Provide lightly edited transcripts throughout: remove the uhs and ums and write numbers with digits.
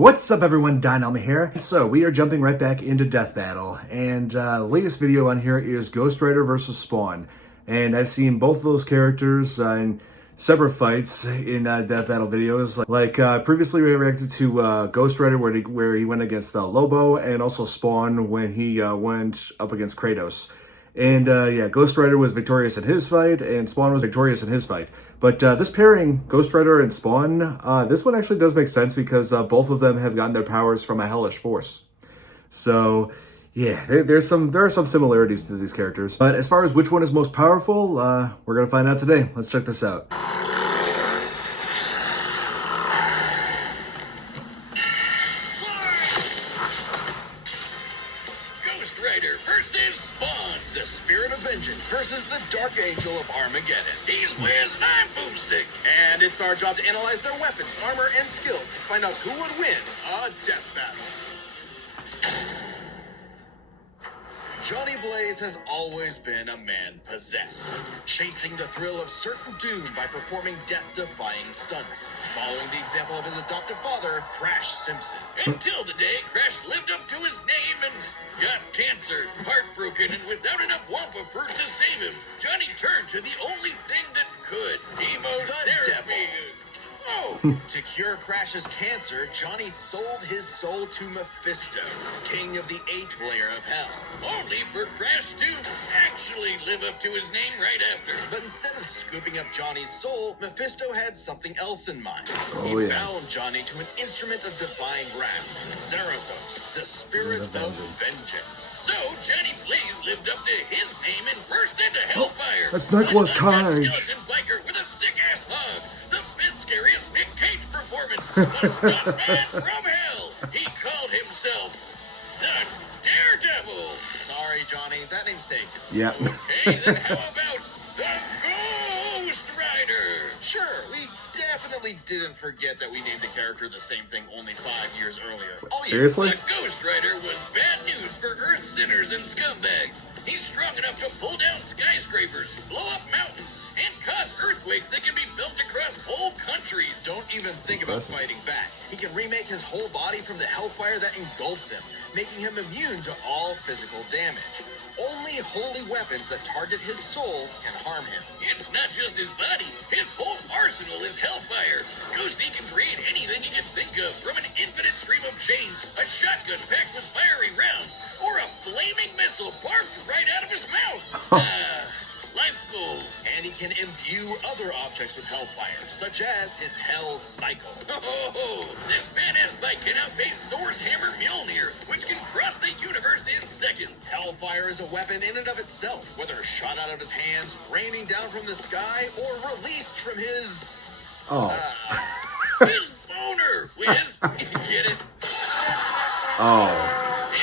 What's up everyone, Elmi here. So we are jumping right back into Death Battle, and the latest video on here is Ghost Rider versus Spawn. And I've seen both of those characters in separate fights in Death Battle videos. Like previously we reacted to Ghost Rider where he went against Lobo, and also Spawn when he went up against Kratos. And yeah, Ghost Rider was victorious in his fight, and Spawn was victorious in his fight. But this pairing, Ghost Rider and Spawn, this one actually does make sense because both of them have gotten their powers from a hellish force. So yeah, there are some similarities to these characters. But as far as which one is most powerful, we're gonna find out today. Let's check this out. Ghost Rider versus Spawn, the spirit of vengeance versus the dark angel of Armageddon. He's Wiz and I'm Boomstick, and it's our job to analyze their weapons, armor, and skills to find out who would win a death battle. Johnny Blaze has always been a man possessed, chasing the thrill of certain doom by performing death-defying stunts, following the example of his adoptive father, Crash Simpson. Until the day Crash lived up to his name and got cancer, heartbroken, and without enough Wampa fruit to save him, Johnny turned to the only thing that could, chemotherapy. To cure Crash's cancer, Johnny sold his soul to Mephisto, king of the 8th layer of hell. Only for Crash to actually live up to his name right after. But instead of scooping up Johnny's soul, Mephisto had something else in mind. He bound Johnny to an instrument of divine wrath, Zarathos, the spirit of vengeance. So Johnny Blaze lived up to his name and burst into hellfire. That's Nicholas Cage. Skeleton biker with a sick-ass hug. The 5th scariest Nick Cage performance. The stuntman from hell. He called himself the Daredevil. Sorry, Johnny, that name's taken. Yeah. Okay, then how about the Ghost Rider? Sure, we definitely didn't forget that we named the character the same thing only 5 years earlier. Oh, yeah. Seriously? The Ghost Rider was bad news for Earth sinners and scumbags. He's strong enough to pull down skyscrapers, blow up mountains, and cause earthquakes that can be felt across whole countries. Don't even think about fighting back. He can remake his whole body from the hellfire that engulfs him, making him immune to all physical damage. Only holy weapons that target his soul can harm him. It's not just his body. His whole arsenal is hellfire. Ghosty can create anything you can think of, from an infinite stream of chains, a shotgun packed with fiery rounds, or a flaming missile barked right out of his mouth. Life goals. And he can imbue other objects with hellfire, such as his Hell Cycle. This badass bike can outpace Thor's hammer Mjolnir, which can cross the universe in seconds. Hellfire is a weapon in and of itself, whether shot out of his hands, raining down from the sky, or released from his... his boner, Wiz. Get it?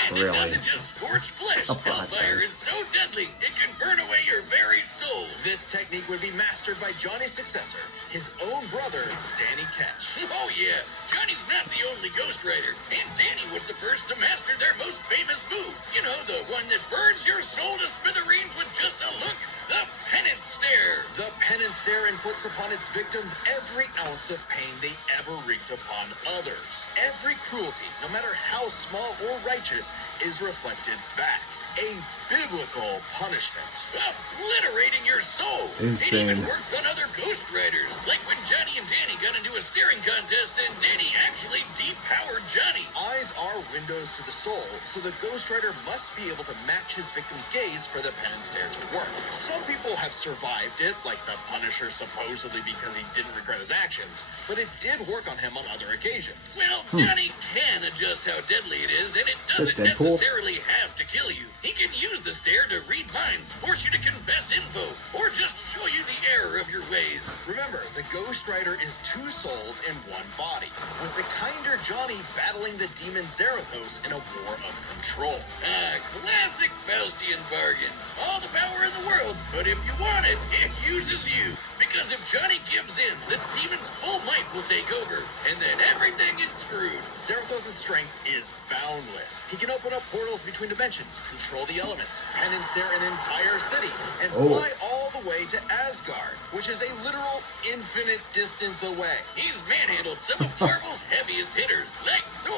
And it doesn't just scorch flesh. Hellfire is so deadly, it can burn away your very soul. This technique would be mastered by Johnny's successor, his own brother, Danny Ketch. Oh yeah, Johnny's not the only Ghost Rider, and Danny was the first to master their most famous move. You know, the one that burns your soul to smithereens with just a look. The Penance Stare. The Penance Stare inflicts upon its victims every ounce of pain they ever wreaked upon others. Every cruelty, no matter how small or righteous, is reflected back. A biblical punishment. Obliterating your soul. Insane. It even works on other Ghost Riders. Like when Johnny and Danny got into a staring contest and Danny actually depowered Johnny. Eyes are windows to the soul, so the Ghost Rider must be able to match his victim's gaze for the Penance Stare to work. Some people have survived it, like the Punisher supposedly because he didn't regret his actions, but it did work on him on other occasions. Well, Johnny can adjust how deadly it is, and it doesn't necessarily have to kill you. He can use the stare to read minds, force you to confess info, or just show you the error of your ways. Remember, the Ghost Rider is 2 souls in 1 body, with the kinder Johnny battling the demon Zarathos in a war of control. Classic Faustian bargain. All the power in the world, but if you want it, it uses you. Because if Johnny gives in, the demon's full might will take over, and then everything is screwed. Zarathos' strength is boundless. He can open up portals between dimensions, control the elements, penance stare an entire city, and fly all the way to Asgard, which is a literal infinite distance away. He's manhandled some of Marvel's heaviest hitters, like Thor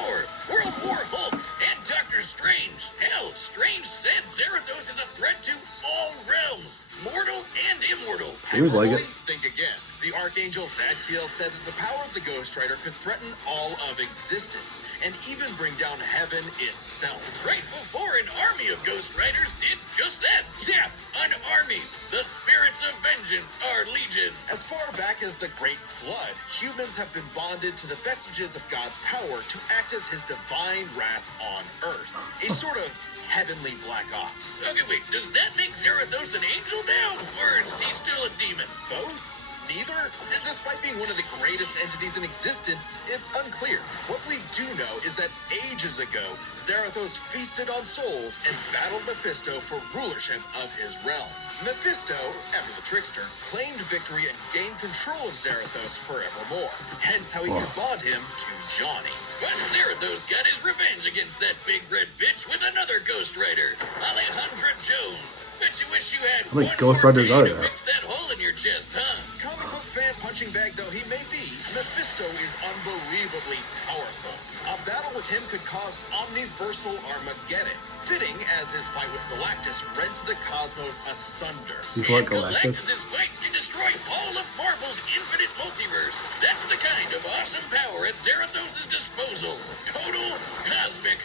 Strange said Zarathos is a threat to all realms, mortal and immortal. Seems like it. Think again. The Archangel Zadkiel said that the power of the Ghost Rider could threaten all of existence, and even bring down heaven itself. Right before an army of Ghost Riders did just that. Yeah, an army. The spirits of vengeance are legion. As far back as the Great Flood, humans have been bonded to the vestiges of God's power to act as his divine wrath on Earth. A sort of heavenly black ops. Okay, wait, does that make Zarathos an angel now? Or is he still a demon? Both? Neither? Despite being one of the greatest entities in existence, it's unclear. What we do know is that ages ago, Zarathos feasted on souls and battled Mephisto for rulership of his realm. Mephisto, ever the trickster, claimed victory and gained control of Zarathos forevermore. Hence how he could bond him to Johnny. But Zarathos got his revenge against that big red bitch with another Ghost Rider, Alejandra Jones. Bet you wish you had How many one Ghost more Riders day are to there? fix that hole in your chest, huh? Comic book fan punching bag though he may be, Mephisto is unbelievably powerful. A battle with him could cause omniversal Armageddon. Fitting as his fight with Galactus rends the cosmos asunder. Before And Galactus? Galactus' fights can destroy all of Marvel's infinite multiverse. That's the kind of awesome power at Zarathos' disposal. Total cosmic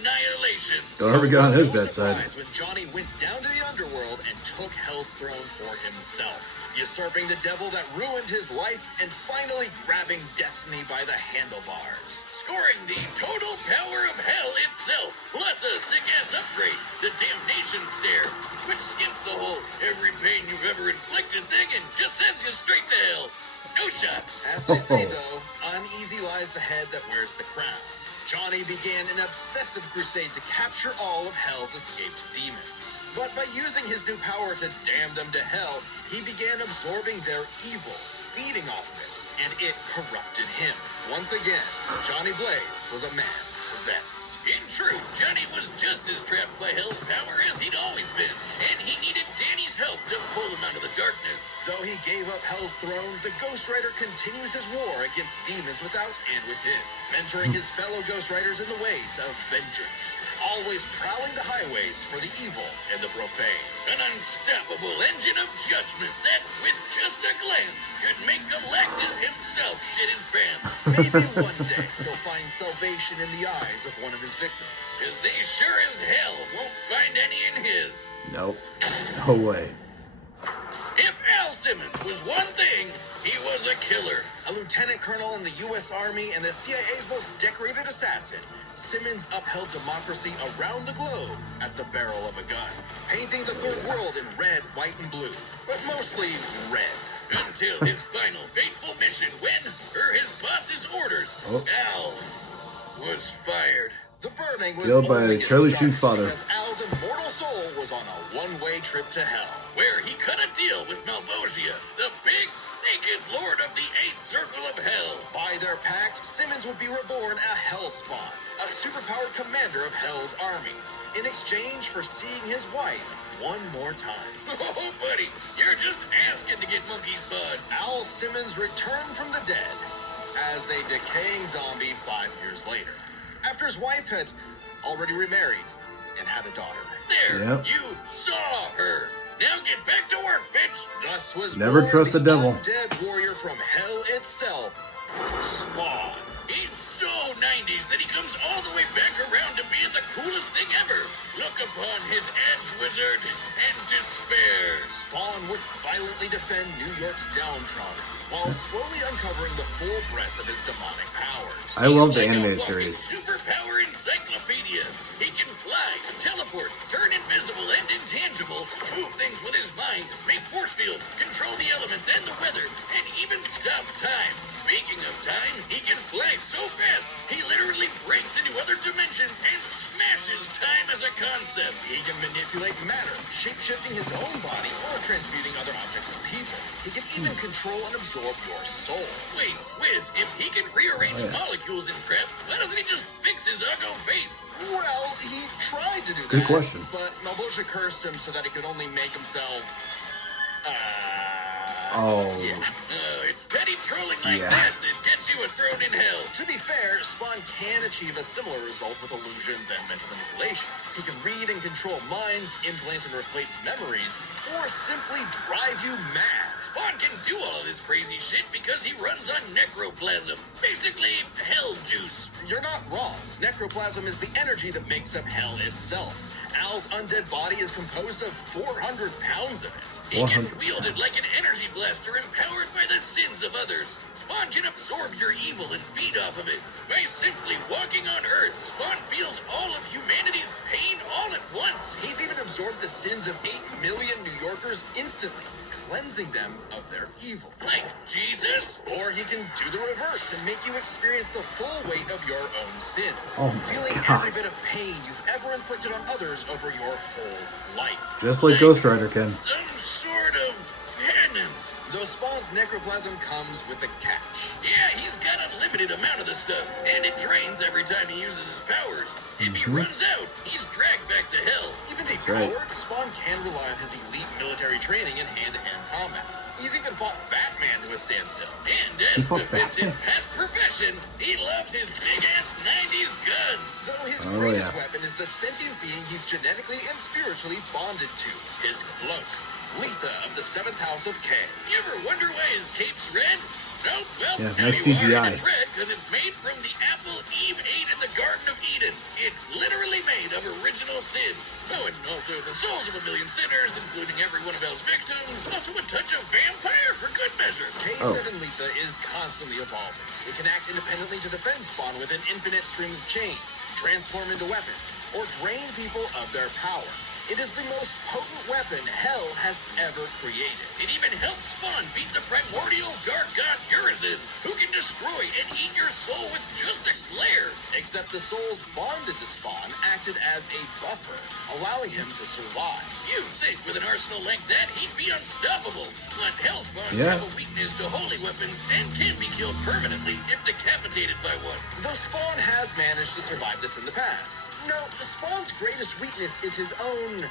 annihilation. Don't ever get on his No bedside. surprise when Johnny went down to the underworld and took Hell's throne for himself, usurping the devil that ruined his life and finally grabbing destiny by the handlebars, scoring the total power of hell itself, plus a sick-ass upgrade, the damnation stare, which skips the whole every pain you've ever inflicted thing and just sends you straight to hell. No shot. As they say, though, uneasy lies the head that wears the crown. Johnny began an obsessive crusade to capture all of Hell's escaped demons. But by using his new power to damn them to hell, he began absorbing their evil, feeding off of it, and it corrupted him. Once again, Johnny Blaze was a man possessed. In truth, Johnny was just as trapped by Hell's power as he'd always been, and he needed Danny's help to pull him out of the darkness. Though he gave up Hell's throne, the Ghost Rider continues his war against demons without and within, mentoring his fellow Ghost Riders in the ways of vengeance, always prowling the highways for the evil and the profane. An unstoppable engine of judgment that, with just a glance, could make Galactus himself shit his pants. Maybe one day he'll find salvation in the eyes of one of his victims, as they sure as hell won't find any in his. Nope. No way. If Al Simmons was one thing, he was a killer. A lieutenant colonel in the U.S. Army and the CIA's most decorated assassin, Simmons upheld democracy around the globe at the barrel of a gun, painting the third world in red, white, and blue, but mostly red. Until his final fateful mission when, per his boss's orders, Al was fired. The burning was Killed by only getting Charlie started Sheen's father. because Al's immortal soul was on a one-way trip to hell, where he cut a deal with Malvosia, the big, naked lord of the Eighth Circle of Hell. By their pact, Simmons would be reborn a Hellspawn, a superpowered commander of Hell's armies, in exchange for seeing his wife one more time. Oh, buddy, you're just asking to get monkey's blood. Al Simmons returned from the dead as a decaying zombie 5 years later, after his wife had already remarried and had a daughter. There, Yep. you saw her. Now get back to work, bitch. Thus was Never born trust the devil. undead warrior from hell itself, Spawn. He's so 90s that he comes all the way back around to being the coolest thing ever. Look upon his edge, wizard, and despair. Spawn would violently defend New York's downtrodden, while slowly uncovering the full breadth of his demonic powers. I love the He's like a animated walking series. Superpower encyclopedia. He can fly, teleport, turn invisible and intangible, move things with his mind, make force fields, control the elements and the weather, and even stop time. Speaking of time, he can fly so fast, he literally breaks into other dimensions and smashes time as a concept. He can manipulate matter, shape-shifting his own body or transmuting other objects and people. He can even control and absorb your soul. Wait, Wiz, if he can rearrange molecules and crap, why doesn't he just fix his uggo face? Well, he tried to do that. Good question. But Malvosia cursed him so that he could only make himself Oh. Yeah. It's petty trolling like Yeah. that gets you a throne in hell. To be fair, Spawn can achieve a similar result with illusions and mental manipulation. He can read and control minds, implant and replace memories, or simply drive you mad. Spawn can do all this crazy shit because he runs on necroplasm. Basically, hell juice. You're not wrong. Necroplasm is the energy that makes up hell itself. Al's undead body is composed of 400 pounds of it. He can 400 wield it like an energy blaster empowered by the sins of others. Spawn can absorb your evil and feed off of it. By simply walking on Earth, Spawn feels all of humanity's pain all at once. He's even absorbed the sins of 8 million New Yorkers instantly, cleansing them of their evil. Like Jesus? Or he can do the reverse and make you experience the full weight of your own sins. Oh my feeling God. every bit of pain you've ever inflicted on others over your whole life. Just like Ghost Rider can. Some sort of penance. Though Spawn's necroplasm comes with a catch. Yeah, he's got a limited amount of the stuff, and it drains every time he uses his powers. If he runs out, he's dragged back to hell. Even depowered, right. Spawn can rely on his elite military training in hand-to-hand combat. He's even fought Batman to a standstill. And as befits his past profession, he loves his big-ass 90s guns. Though his greatest weapon is the sentient being he's genetically and spiritually bonded to, his cloak. Letha of the 7th House of K. You ever wonder why his cape's red? Nope, well, Yeah, now nice you are, CGI. and it's red because it's made from the apple Eve ate in the Garden of Eden. It's literally made of original sin. Oh, and also the souls of a million sinners, including every one of Hell's victims. Also a touch of vampire for good measure. K7 Letha is constantly evolving. It can act independently to defend Spawn with an infinite stream of chains, transform into weapons, or drain people of their power. It is the most potent weapon Hell has ever created. It even helps Spawn beat the primordial dark god Urizen, who can destroy and eat your soul with just a glare. Except the souls bonded to Spawn acted as a buffer, allowing him to survive. You'd think with an arsenal like that, he'd be unstoppable. But Hell Spawns have a weakness to holy weapons and can be killed permanently if decapitated by one. Though Spawn has managed to survive this in the past. No, Spawn's greatest weakness is his own,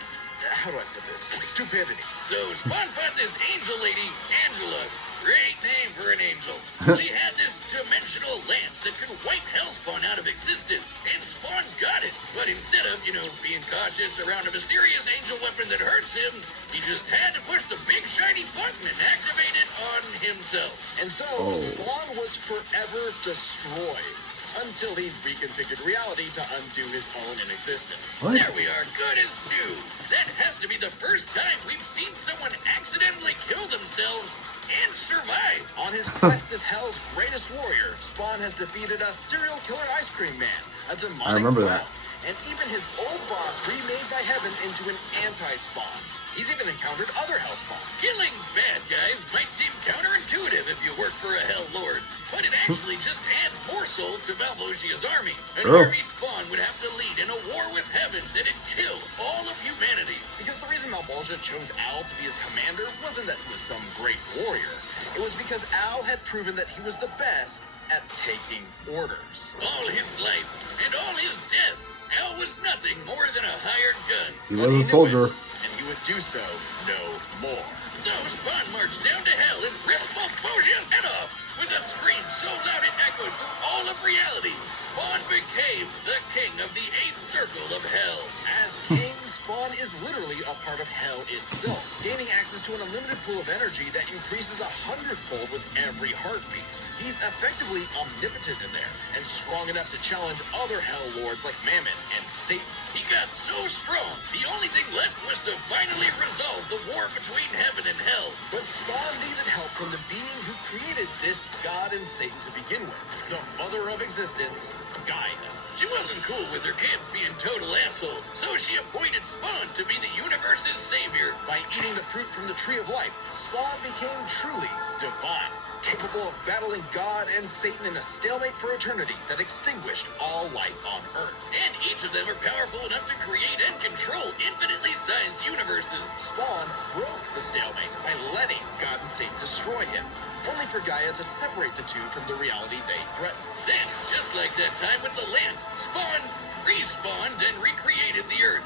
how do I put this, stupidity. So Spawn fought this angel lady, Angela. Great name for an angel. She had this dimensional lance that could wipe Hellspawn out of existence, and Spawn got it. But instead of, being cautious around a mysterious angel weapon that hurts him, he just had to push the big shiny button and activate it on himself. And so, Spawn was forever destroyed. Until he reconfigured reality to undo his own in existence. What? There we are, good as new. That has to be the first time we've seen someone accidentally kill themselves and survive. On his quest as Hell's greatest warrior, Spawn has defeated a serial killer ice cream man, a demonic I remember that. clown, and even his old boss remade by Heaven into an anti-Spawn. He's even encountered other Hellspawn. Killing bad guys might seem counterintuitive if you work for a Hell Lord, but it actually just adds more souls to Malvosia's army. An army Spawn would have to lead in a war with Heaven that'd kill all of humanity. Because the reason Malvosia chose Al to be his commander wasn't that he was some great warrior. It was because Al had proven that he was the best at taking orders. All his life and all his death, Al was nothing more than a hired gun. He was a soldier. And he would do so no more. So Spawn marched down to Hell and ripped Malvosia's head off. With a scream so loud it echoed through all of reality, Spawn became the king of the 8th circle of Hell. As king, Spawn is literally a part of Hell itself, gaining access to an unlimited pool of energy that increases 100-fold with every heartbeat. He's effectively omnipotent in there, and strong enough to challenge other Hell Lords like Mammon and Satan. He got so strong, the only thing left was to finally resolve the war between Heaven and Hell. But Spawn needed help from the being who created this God and Satan to begin with, the mother of existence, Gaia. She wasn't cool with her kids being total assholes, so she appointed Spawn to be the universe's savior. By eating the fruit from the tree of life, Spawn became truly divine, capable of battling God and Satan in a stalemate for eternity that extinguished all life on Earth. And each of them are powerful enough to create and control infinitely sized universes. Spawn broke the stalemate by letting God and Satan destroy him, only for Gaia to separate the two from the reality they threatened. Then, just like that time with the Lance, Spawn respawned and recreated the Earth.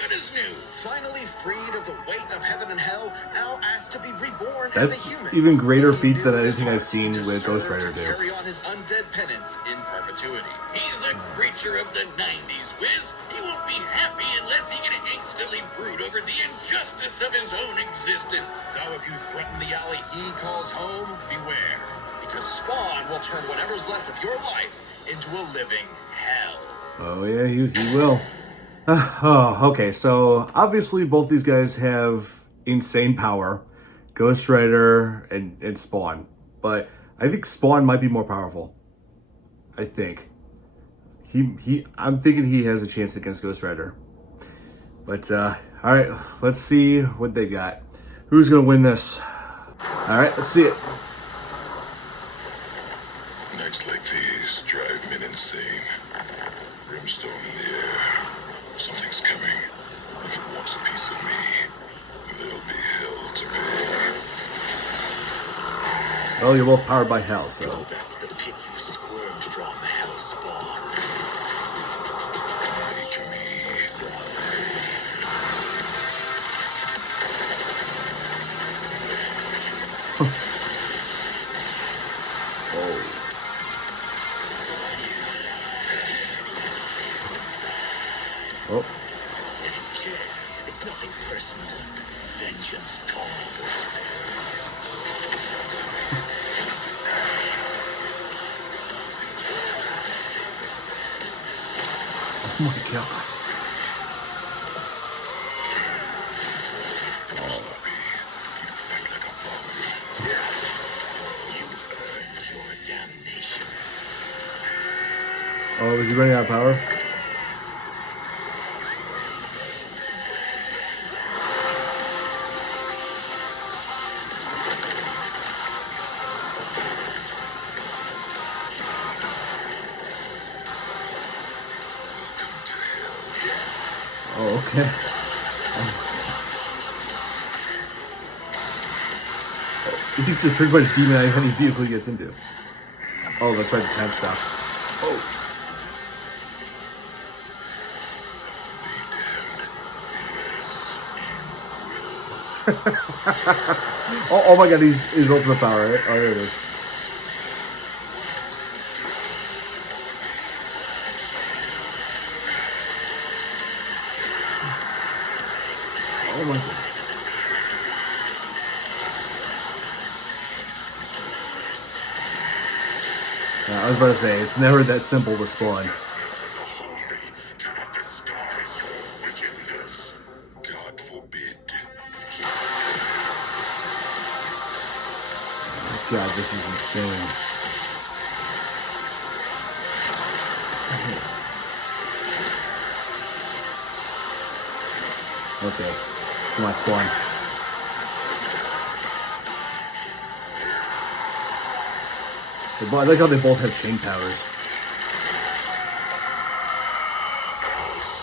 good as new. Finally freed of the weight of heaven and hell, Al asked to be reborn as That's a human. even greater He feats than knew anything I've his seen heart with Ghost Rider deserved to do. carry on his undead penance in perpetuity. He's a creature of the 90s, Wiz. He won't be happy unless he can hastily brood over the injustice of his own existence. Though if you threaten the alley he calls home, beware. Because Spawn will turn whatever's left of your life into a living hell. Oh yeah, he will. Oh, okay, so obviously both these guys have insane power. Ghost Rider and Spawn. But I think Spawn might be more powerful. I think. I'm thinking he has a chance against Ghost Rider. But, alright, let's see what they got. Who's gonna win this? Alright, let's see it. Nights like these drive men insane. Brimstone in the air. Something's coming. If it wants a piece of me, there'll be hell to pay. Well, you're both powered by hell, so. Go back to the pit you squirmed from, Hell Spawn. Make me. Oh. It's nothing personal. Vengeance calls. Oh my god. Sloppy. You think like a bum. You've earned your damnation. Oh, is he running out of power? Oh, okay. He can just pretty much demonize any vehicle he gets into. Oh, that's right, the time stop. Oh. Oh my god, he's ultimate power, right? Oh, there it is. Oh my god. I was about to say, it's never that simple to spawn. Cannot disguise your wickedness. God forbid. God, this is insane. Okay. Come on, spawn. I like how they both have chain powers.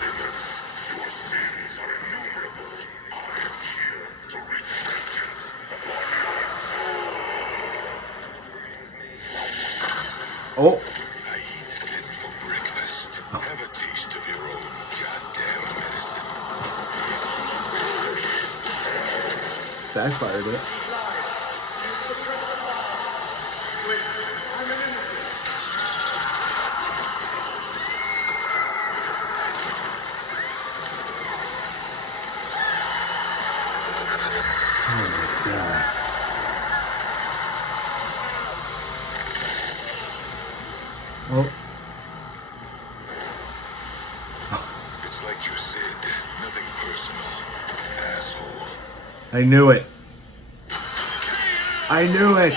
Sinners, your sins are innumerable. I am here to wreak vengeance upon your soul. Oh, I eat sin for breakfast. Have a taste of your own goddamn medicine. backfired it. Oh. It's like you said, nothing personal, asshole. I knew it. I knew it.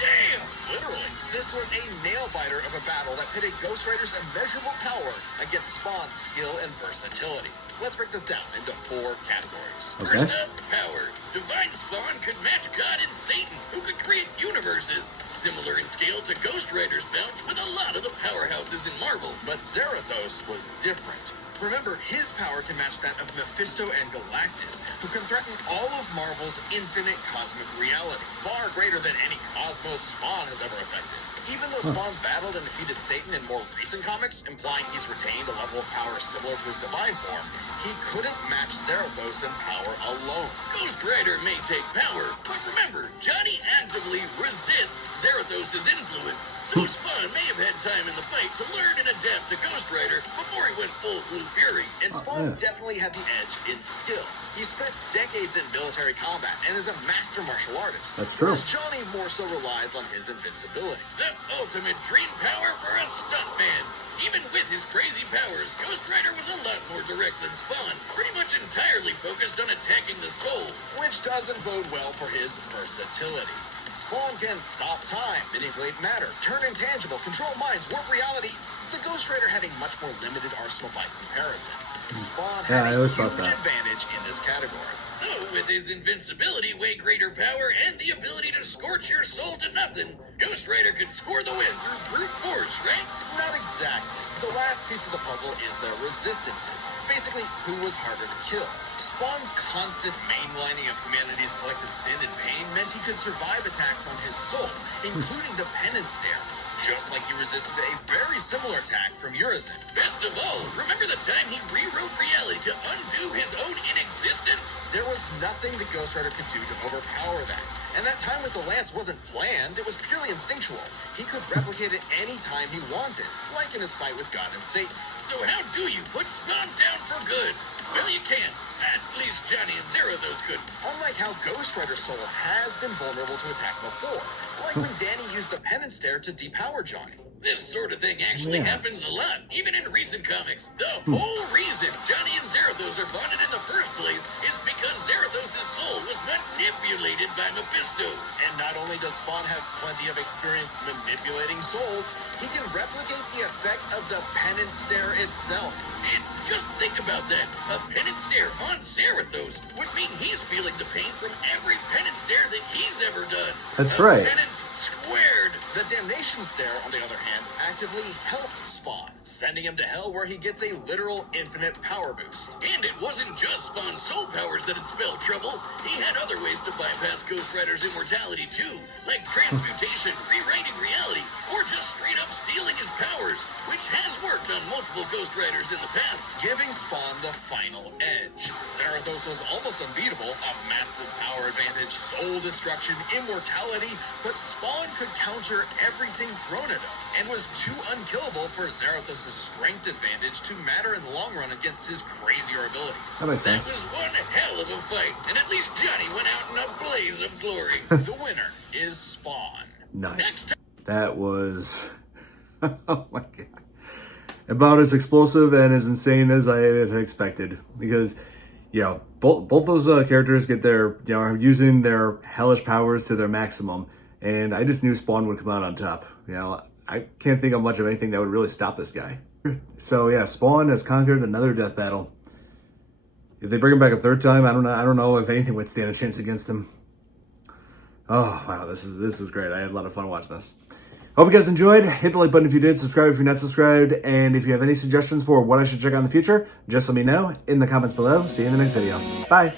Damn! Literally. This was a nail-biter of a battle that pitted Ghost Rider's immeasurable power against Spawn's skill and versatility. Let's break this down into 4 categories. Okay. First up, power. Divine Spawn could match God and Satan, who could create universes. Similar in scale to Ghost Rider's bouts with a lot of the powerhouses in Marvel. But Zarathos was different. Remember, his power can match that of Mephisto and Galactus, who can threaten all of Marvel's infinite cosmic reality, far greater than any cosmos Spawn has ever affected. Even though Spawn's battled and defeated Satan in more recent comics, implying he's retained a level of power similar to his divine form, he couldn't match Zarathos in power alone. Ghost Rider may take power, but remember, Johnny actively resists Zarathos' influence, so Spawn may have had time in the fight to learn and adapt to Ghost Rider before he went full Blue Fury. And Spawn definitely had the edge in skill. He spent decades in military combat and is a master martial artist. That's true. Whereas Johnny more so relies on his invincibility. The ultimate dream power for a stuntman. Even with his crazy powers, Ghost Rider was a lot more direct than Spawn, pretty much entirely focused on attacking the soul, which doesn't bode well for his versatility. Spawn can stop time, manipulate matter, turn intangible, control minds, warp reality. The Ghost Rider had a much more limited arsenal by comparison. Spawn had a huge advantage in this category. Though with his invincibility, way greater power, and the ability to scorch your soul to nothing, Ghost Rider could score the win through brute force, right? Not exactly. The last piece of the puzzle is their resistances. Basically, who was harder to kill. Spawn's constant mainlining of humanity's collective sin and pain meant he could survive attacks on his soul, including the penance stare. Just like he resisted a very similar attack from Urizen. Best of all, remember the time he rewrote reality to undo his own inexistence? There was nothing the Ghost Rider could do to overpower that. And that time with the lance wasn't planned, it was purely instinctual. He could replicate it any time he wanted, like in his fight with God and Satan. So how do you put Spawn down for good? Well, you can't. At least Johnny and Zarathos could. Unlike how Ghost Rider's soul has been vulnerable to attack before. Like when Danny used the penance stare to depower Johnny. This sort of thing actually happens a lot, even in recent comics. The whole reason Johnny and Zarathos are bonded in the first place is because Zarathos' soul was manipulated by Mephisto. And not only does Spawn have plenty of experience manipulating souls, he can replicate the effect of the penance stare itself. And just think about that. A penance stare on Zarathos would mean he's feeling the pain from every penance stare that he's ever done. That's right. Penance squared. The damnation stare, on the other hand, actively helped Spawn, sending him to hell where he gets a literal infinite power boost. And it wasn't just Spawn's soul powers that had spelled trouble. He had other ways to bypass Ghost Rider's immortality too, like transmutation, rewriting reality, or just straight up stealing his powers, which has worked on multiple Ghost Riders in the past, giving Spawn the final edge. Zarathos was almost unbeatable, a massive power advantage, soul destruction, immortality, but Spawn could counter everything thrown at him, and was too unkillable for Zarathos' strength advantage to matter in the long run against his crazier abilities. That makes sense. That was one hell of a fight, and at least Johnny went out in a blaze of glory. The winner is Spawn. Nice. That was... oh my god. About as explosive and as insane as I had expected. Because, you know, both those characters get their, you know, are using their hellish powers to their maximum. And I just knew Spawn would come out on top. You know, I can't think of much of anything that would really stop this guy. So yeah, Spawn has conquered another death battle. If they bring him back a third time, I don't know if anything would stand a chance against him. Oh wow, this was great. I had a lot of fun watching this. Hope you guys enjoyed. Hit the like button if you did, subscribe if you're not subscribed, and if you have any suggestions for what I should check out in the future, just let me know in the comments below. See you in the next video. Bye.